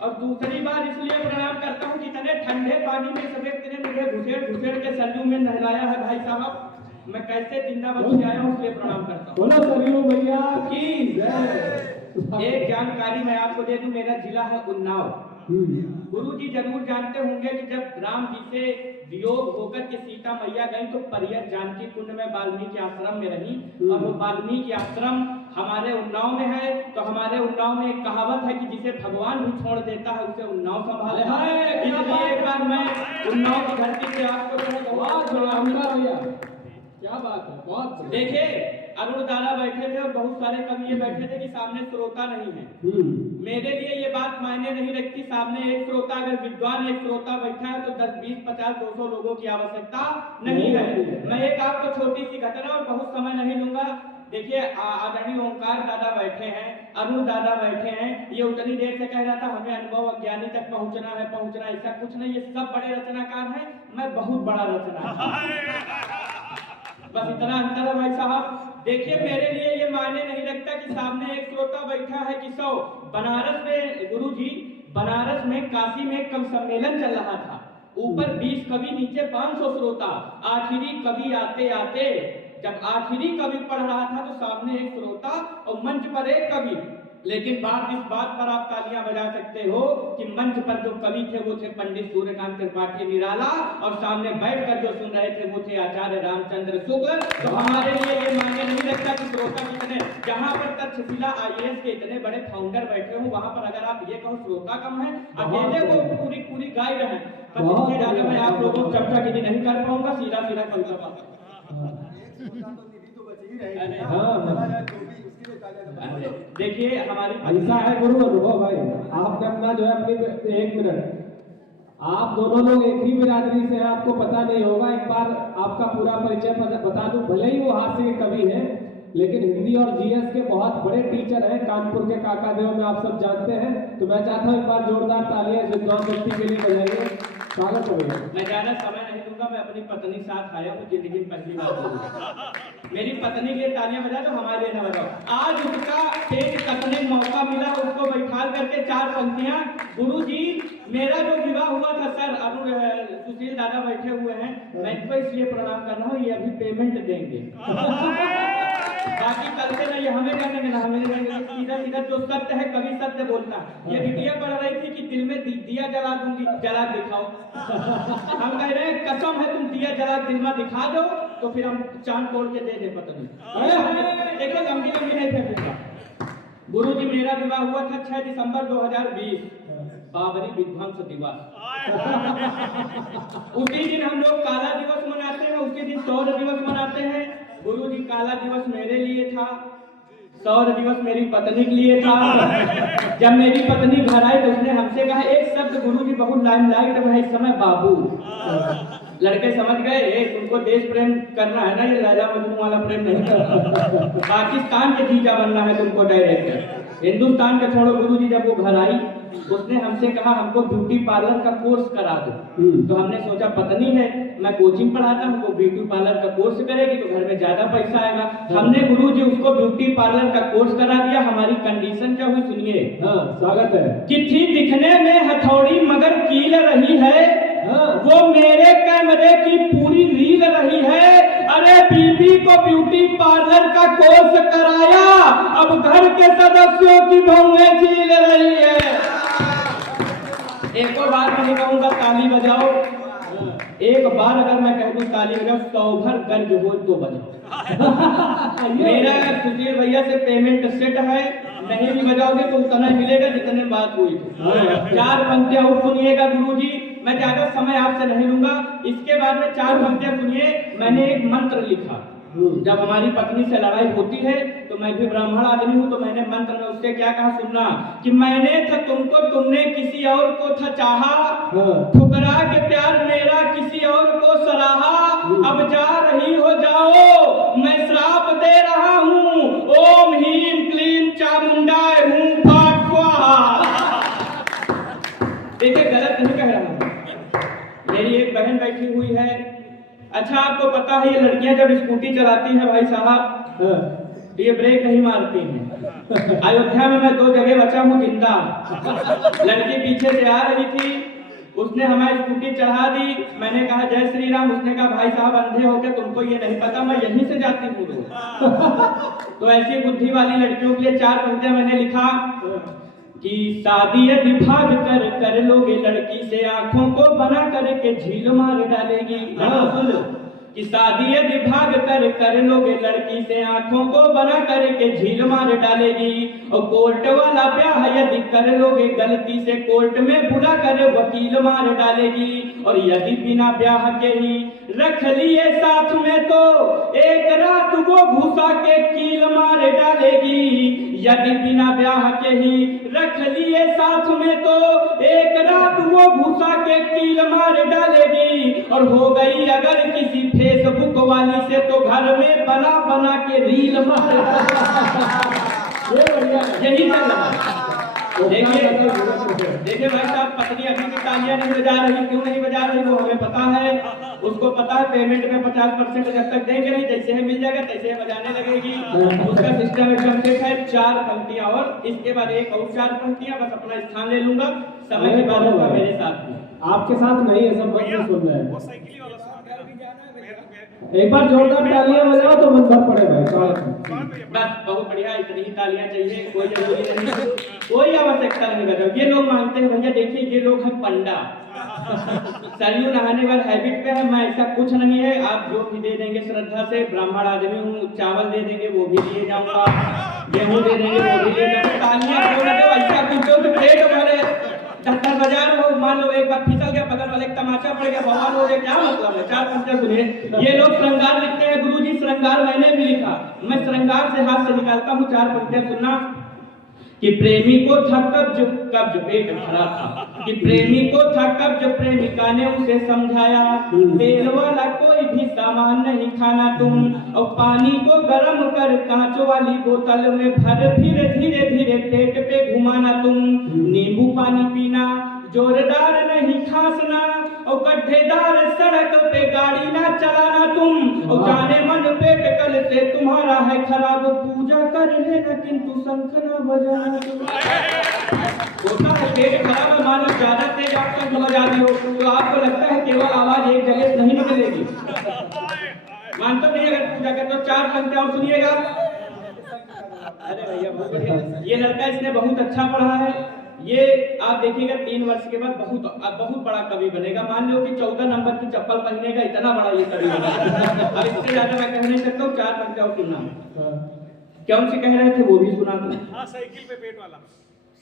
और दूसरी बार इसलिए प्रणाम करता हूँ कि इतने ठंडे पानी में सब इतने मुझे घुसेड़ के सरयू में नहलाया है भाई साहब, मैं कैसे जिंदा बच के आया हूँ इसलिए प्रणाम करता हूँ। बोलो सरयू भैया की जय। एक जानकारी मैं आपको दे दूं, मेरा जिला है उन्नाव। गुरु जी जरूर जानते होंगे कि जब राम जी से वियोग होकर के सीता मैया गई तो परियत जानकी कुंड में वाल्मीकि आश्रम में रही, और वो वाल्मीकि आश्रम हमारे उन्नाव में है। तो हमारे उन्नाव में एक कहावत है कि जिसे भगवान भी छोड़ देता है उसे उन्नाव संभाले है। इसलिए एक बार मैं उन्नाव की धरती से आपको बहुत भैया क्या बात है, बहुत देखिए अरुण दादा बैठे थे और बहुत सारे कवि बैठे थे कि सामने श्रोता नहीं है। मेरे लिए ये बात मायने नहीं रखती, सामने एक श्रोता अगर विद्वान एक श्रोता बैठा है तो 10, 20, 50, 200 लोगों की आवश्यकता नहीं है। मैं एक आपको छोटी सी घटना और बहुत समय नहीं लूंगा। देखिए आदरणीय ओंकार दादा बैठे हैं, अरुण दादा बैठे हैं, ये उतनी देर से कह रहा था हमें अनुभव अज्ञानी तक पहुंचना है, ऐसा कुछ नहीं, ये सब बड़े रचनाकार हैं, मैं बहुत बड़ा रचनाकार। बस इतना अंतर है भाई साहब। देखिए मेरे लिए ये मायने नहीं रखता कि सामने एक श्रोता बैठा है कि 100। बनारस में गुरु जी, बनारस में काशी में एक कवि सम्मेलन चल रहा था, ऊपर 20 कवि, नीचे 500 श्रोता। आखिरी कवि आते आते जब आखिरी कवि पढ़ रहा था तो सामने एक श्रोता और मंच पर एक कवि। लेकिन बात इस बात पर आप तालियां बजा सकते हो कि मंच पर जो कवि थे वो थे पंडित सूर्यकांत त्रिपाठी निराला, और सामने बैठकर जो सुन रहे थे वो थे आचार्य रामचंद्र शुक्ल। तो हमारे लिए ये मायने नहीं रखता कि श्रोता कितने, जहां पर तक्षशिला IAS के इतने बड़े फाउंडर बैठे हो वहां पर अगर आप ये कहो श्रोता कम है, अकेले वो पूरी गाइड है। पर इससे ज्यादा मैं आप लोगों को चर्चा की नहीं कर पाऊंगा, सीधा कल देखिए हमारी ऐसा है गुरु अनुभव भाई, आपने अपना जो है अपनी 1 मिनट, आप दोनों लोग एक ही बिरादरी से हैं, आपको पता नहीं होगा। एक बार आपका पूरा परिचय बता दूं, भले ही वो हास्य के कवि हैं लेकिन हिंदी और GS के बहुत बड़े टीचर हैं, कानपुर के काका देव में आप सब जानते हैं। तो मैं चाहता हूँ एक बार जोरदार तालियां इस विद्वान व्यक्ति के लिए बजाइए, स्वागत करिए। मैं ज्यादा समय नहीं दूंगा, मैं अपनी पत्नी साथ आया हूँ, जिंदगी में पहली बार मेरी पत्नी के लिए तालियां बजा दो, हमारे लिए न बजाओ। आज उसका पेट कसने मौका मिला, उसको बैठाल करके 4 पंक्तियां। गुरु जी मेरा जो विवाह हुआ था, सर अरुण सुशील दादा बैठे हुए हैं, मैं इनको इसलिए प्रणाम कर रहा हूँ, ये अभी पेमेंट देंगे। बाकी कल से नहीं, हमें करने के ना, हमें सीधा जो सत्य है कभी सत्य बोलना। ये बिटिया पढ़ रही थी कि दिल में दिया जला दूंगी, जला दिखाओ। हम कह रहे हैं कसम है तुम दिया जला दिल में दिखा दो तो फिर हम चांद तोड़ के दे दे पत्नी। देखो लंबी नहीं फेंकूंगा। गुरु जी मेरा विवाह हुआ था 6 दिसंबर 2020, बाबरी विध्वंस दिवस। उसी दिन हम लोग काला दिवस मनाते हैं, उसी दिन सौर दिवस मनाते हैं। गुरु जी काला दिवस मेरे लिए था, सौर दिवस मेरी पत्नी के लिए था। जब मेरी पत्नी घर आई तो उसने हमसे कहा एक शब्द, गुरु जी बहुत लाइमलाइट है इस समय, बाबू। लड़के समझ गए तुमको देश प्रेम करना है ना, ये लैला मजनू वाला प्रेम नहीं करना, पाकिस्तान के जीजा बनना है तुमको डायरेक्ट, हिंदुस्तान का छोड़ो। गुरु जी जब वो घर आई उसने हमसे कहा हमको ब्यूटी पार्लर का कोर्स करा दो। तो हमने सोचा पत्नी है, मैं कोचिंग पढ़ाता हूँ, वो ब्यूटी पार्लर का कोर्स करेगी तो घर में ज्यादा पैसा आएगा। हमने गुरु जी उसको ब्यूटी पार्लर का कोर्स करा दिया। हमारी कंडीशन क्या हुई सुनिए। स्वागत है। कि थी दिखने में हथौड़ी मगर कील रही है, वो मेरे कैमरे की पूरी रील रही है। अरे बीबी को ब्यूटी पार्लर का कोर्स कराया, अब घर के सदस्यों की बहुएं छील रही है। एक और बार नहीं कहूंगा ताली बजाओ, एक बार अगर मैं कह दूं ताली बजाओ, 100 भर गर्ज हो तो बजाओ। मेरा सुधीर भैया से पेमेंट सेट है, नहीं भी बजाओगे तो उतना मिलेगा जितने बात हुई। 4 पंक्तियां और सुनिएगा गुरु जी, मैं ज्यादा समय आपसे नहीं लूंगा। इसके बाद में 4 पंक्तियां सुनिए। मैंने एक मंत्र लिखा, जब हमारी पत्नी से लड़ाई होती है तो मैं भी ब्राह्मण आदमी हूँ, तो मैंने मंत्र में उससे क्या कहा सुनना, कि मैंने था तुमको, तुमने किसी और को था चाहा, ठुकरा के प्यार मेरा किसी और को सराहा, अब जा रही हो जाओ, मैं श्राप दे रहा हूँ, ओम हीम क्लीम चामुंडाय हूँ पाठ स्वाहा। देखिए गलत नहीं कह रहा हूँ। मेरी एक बहन बैठी हुई है, अच्छा आपको पता है ये लड़कियां जब स्कूटी चलाती हैं भाई साहब तो ये ब्रेक नहीं मारती हैं। अयोध्या में मैं 2 जगह बचा हूँ जिंदा। लड़की पीछे से आ रही थी, उसने हमारी स्कूटी चढ़ा दी, मैंने कहा जय श्री राम, उसने कहा भाई साहब अंधे हो गए, तुमको ये नहीं पता मैं यहीं से जाती हूँ रोज। तो ऐसी बुद्धि वाली लड़कियों के लिए 4 पंक्तियां मैंने लिखा कि शादी यदि भाग कर लोगे लड़की से आंखों को बना करके झील मार डालेगी। सुन कि शादी यदि भाग कर लोगे लड़की से आंखों को बना करके झील मार डालेगी। और कोर्ट वाला ब्याह यदि कर लोगे गलती से कोर्ट में बुला कर वकील मार डालेगी। और यदि बिना ब्याह के ही रख लिए साथ में तो एक रात वो घुसा के कील मार डालेगी। यदि बिना ब्याह के ही रख लिए साथ में तो एक रात वो घुसा के कील मार डालेगी। और हो गई अगर किसी फेसबुक वाली से तो घर में बना के रील मार यही चल रहा। देखिए भाई साहब, पत्नी अभी भी तालियां नहीं बजा रही, क्यों नहीं बजा रही वो हमें पता है, उसको पता है पेमेंट में 50% जब तक देंगे नहीं, जैसे ही मिल जाएगा तैसे ही बजाने लगेगी। उसका सिस्टम एकदम सेट है। 4 पंक्तियां और इसके बाद एक और 4 पंक्तियां, बस अपना स्थान ले लूंगा, समय के बाद होगा मेरे साथ में। आपके साथ नहीं है, सब बच्चे सुन रहे हैं। एक बार जोरदार तालियां बजाओ तो मन भर पड़े भाई। बस बहुत बढ़िया, इतनी ही तालियां चाहिए, कोई जरूरी नहीं, कोई आवश्यकता नहीं बजाओ। ये लोग मांगते हैं भैया, देखिए ये लोग हैं पंडा, सरयू नहाने वाले हैबिट पे है। मैं ऐसा कुछ नहीं है, आप जो भी दे देंगे श्रद्धा से, ब्राह्मण आदमी हूँ, चावल दे देंगे वो भी लिए जाऊंगा, गेहूं दे देंगे वो भी ले जाऊंगा। तालियां बोल दो, ऐसा कुछ जो पेट भरे 10 बाजार हो, मान लो एक बार फिसल गया, बगल वाले तमाचा पड़ गया, भगवान हो गया, क्या मतलब है। 4 पंक्तियां सुनिए। ये लोग श्रृंगार लिखते हैं, गुरुजी श्रृंगार मैंने भी लिखा, मैं श्रृंगार से हाथ से निकालता हूँ। 4 पंक्तियां सुनना कि प्रेमी को था कब्ज पेट भरा था, कि प्रेमी को था कब्ज प्रेमिका ने उसे समझाया, तेल वाला कोई भी सामान नहीं खाना तुम, और पानी को गर्म कर कांच वाली बोतल में भर फिर धीरे धीरे पेट पे घुमाना तुम, नींबू पानी पीना जोरदार नहीं खांसना, और गड्ढेदार सड़क पे गाड़ी ना चलाना तुम, और जाने मन पेट कल से तुम्हारा है खराब, पूजा कर लेना किंतु शंख ना बजाना तुम। होता है पेट खराब है, मानो ज्यादा तेज आप शंख बजा रहे हो तो आपको लगता है केवल आवाज एक जगह से नहीं निकलेगी। मानते नहीं अगर पूजा करते हो। 4 पंक्तियां और सुनिएगा। अरे भैया बहुत बढ़िया, ये लड़का इसने बहुत अच्छा पढ़ा है, ये आप देखिएगा 3 वर्ष के बाद बहुत बड़ा कवि बनेगा। मान लो कि 14 नंबर की चप्पल पहनेगा, इतना बड़ा ये कवि बनेगा। अब इससे ज्यादा मैं कह नहीं सकता हूँ। 4 पंक्तियां और सुनना। कौन सी कह रहे थे वो भी सुना दो। हाँ, साइकिल पे पेट वाला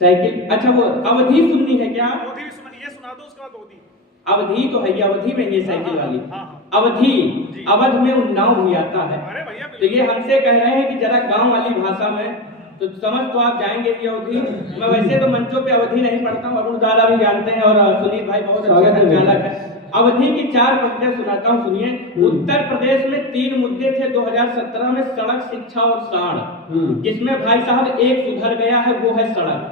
साइकिल, अच्छा वो अवधि सुननी है क्या? अवधि भी सुनिए, ये सुना दो, उसके बाद अवधि। अवधि तो है, ये अवधि में ये साइकिल वाली हाँ। अवधि, अवध में उन्नाव भी आता है। अरे भैया, तो ये हमसे कह रहे हैं कि जरा गांव वाली भाषा में तो समझ तो आप जाएंगे ये अवधि। मैं वैसे तो मंचों पे अवधि नहीं पढ़ता हूँ, अरुण दादा भी जानते हैं और सुनील भाई बहुत अच्छे संचालक है। अवधि की 4 पंक्तियां सुनाता हूँ, सुनिए। उत्तर प्रदेश में 3 मुद्दे थे 2017 में, सड़क, शिक्षा और साढ़, जिसमें भाई साहब एक सुधर गया है, वो है सड़क।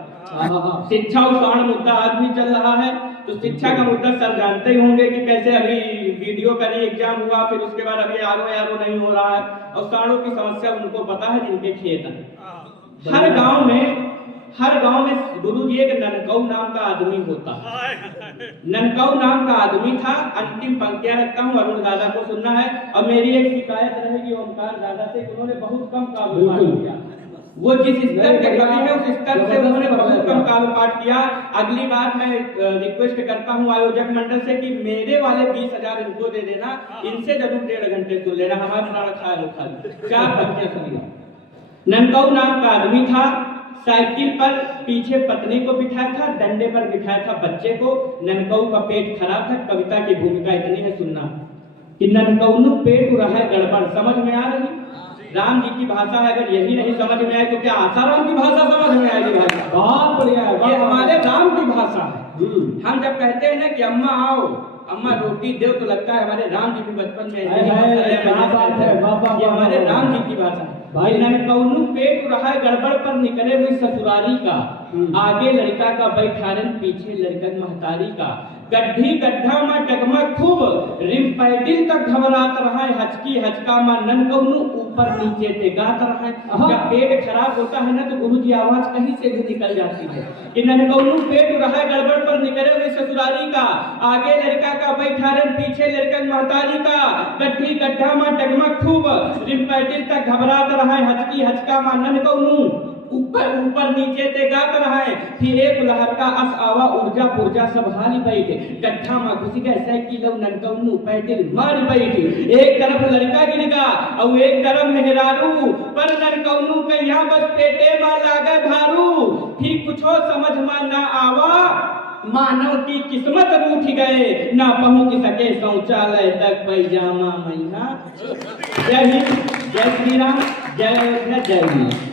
शिक्षा और साढ़ मुद्दा आज भी चल रहा है। तो शिक्षा का मुद्दा सर जानते ही होंगे कि कैसे अभी वीडियो का एग्जाम हुआ, फिर उसके बाद अभी आरो नहीं हो रहा है, और साढ़ों की समस्या उनको पता है जिनके खेत है। हर गांव में गुरुजी एक ननकऊ नाम का आदमी होता है। ननकऊ नाम का आदमी था। अंतिम पंक्तियां रखता हूँ, अरुण दादा को सुनना है। और मेरी एक शिकायत रहेगी ओमकार दादा से, उन्होंने बहुत कम काव्य पाठ किया। वो जिस स्तर के कवि है उस स्तर से उन्होंने बहुत कम काव्य पाठ किया। अगली बार मैं रिक्वेस्ट करता हूँ आयोजक मंडल से कि मेरे वाले 20,000 इनको दे देना, इनसे जरूर 1.5 घंटे सुन लेना, हमारा रखा है खाली। 4 पंक्तियां सुनिए। ननकऊ नाम का आदमी था, साइकिल पर पीछे पत्नी को बिठाया था, डंडे पर बिठाया था बच्चे को। ननकऊ का पेट खराब था। कविता की भूमिका इतनी है, सुनना कि ननकऊ पेट रहा है गड़बड़। समझ में आ रही? राम जी की भाषा है, अगर यही नहीं समझ में आए तो क्या आसाराम की भाषा समझ में आएगी? भाई बहुत बढ़िया है, ये हमारे राम की भाषा है। हम जब कहते हैं ना कि अम्मा आओ, अम्मा रोटी दो, तो लगता है हमारे राम जी भी बचपन में ये हमारे राम जी की भाषा है। भाई ननकऊ पेट रहा है गड़बड़ पर निकले हुई ससुरारी का, आगे लड़का का बैठारन पीछे लड़कन महतारी का, गड्ढी गड्ढा में डगमग खूब रिम पैडिल तक घबरात रहा है, हचकी हचका में नन कौनू ऊपर नीचे ते गात रहा है। जब पेट खराब होता है ना तो गुरुजी आवाज कहीं से भी निकल जाती है कि नन कौनू पेट रहा है गड़बड़ पर निकले हुए ससुरारी का, आगे लड़का का बैठा रहे पीछे लड़कन महतारी का, गड्ढी गड्ढा में डगमग खूब रिम पैडिल तक घबरात रहा है, हचकी हचका में नन कौनू ऊपर ऊपर नीचे ते गात रहा है। फिर एक लहर का अस आवा ऊर्जा पुर्जा सब हाली बैठे, गड्ढा में घुस गए साइकिल ननकौनू पैडिल मार बैठी। एक तरफ लड़का गिर गया और एक तरफ मेहरारू, पर ननकौनू के यहाँ बस पेटे में लागे भारू। फिर कुछो समझ में ना आवा, मानव की किस्मत रूठ गए, ना पहुंच सके शौचालय तक पैजामा मैया। जय हिंद, जय श्री राम, जय अयोध्या, जय हिंद।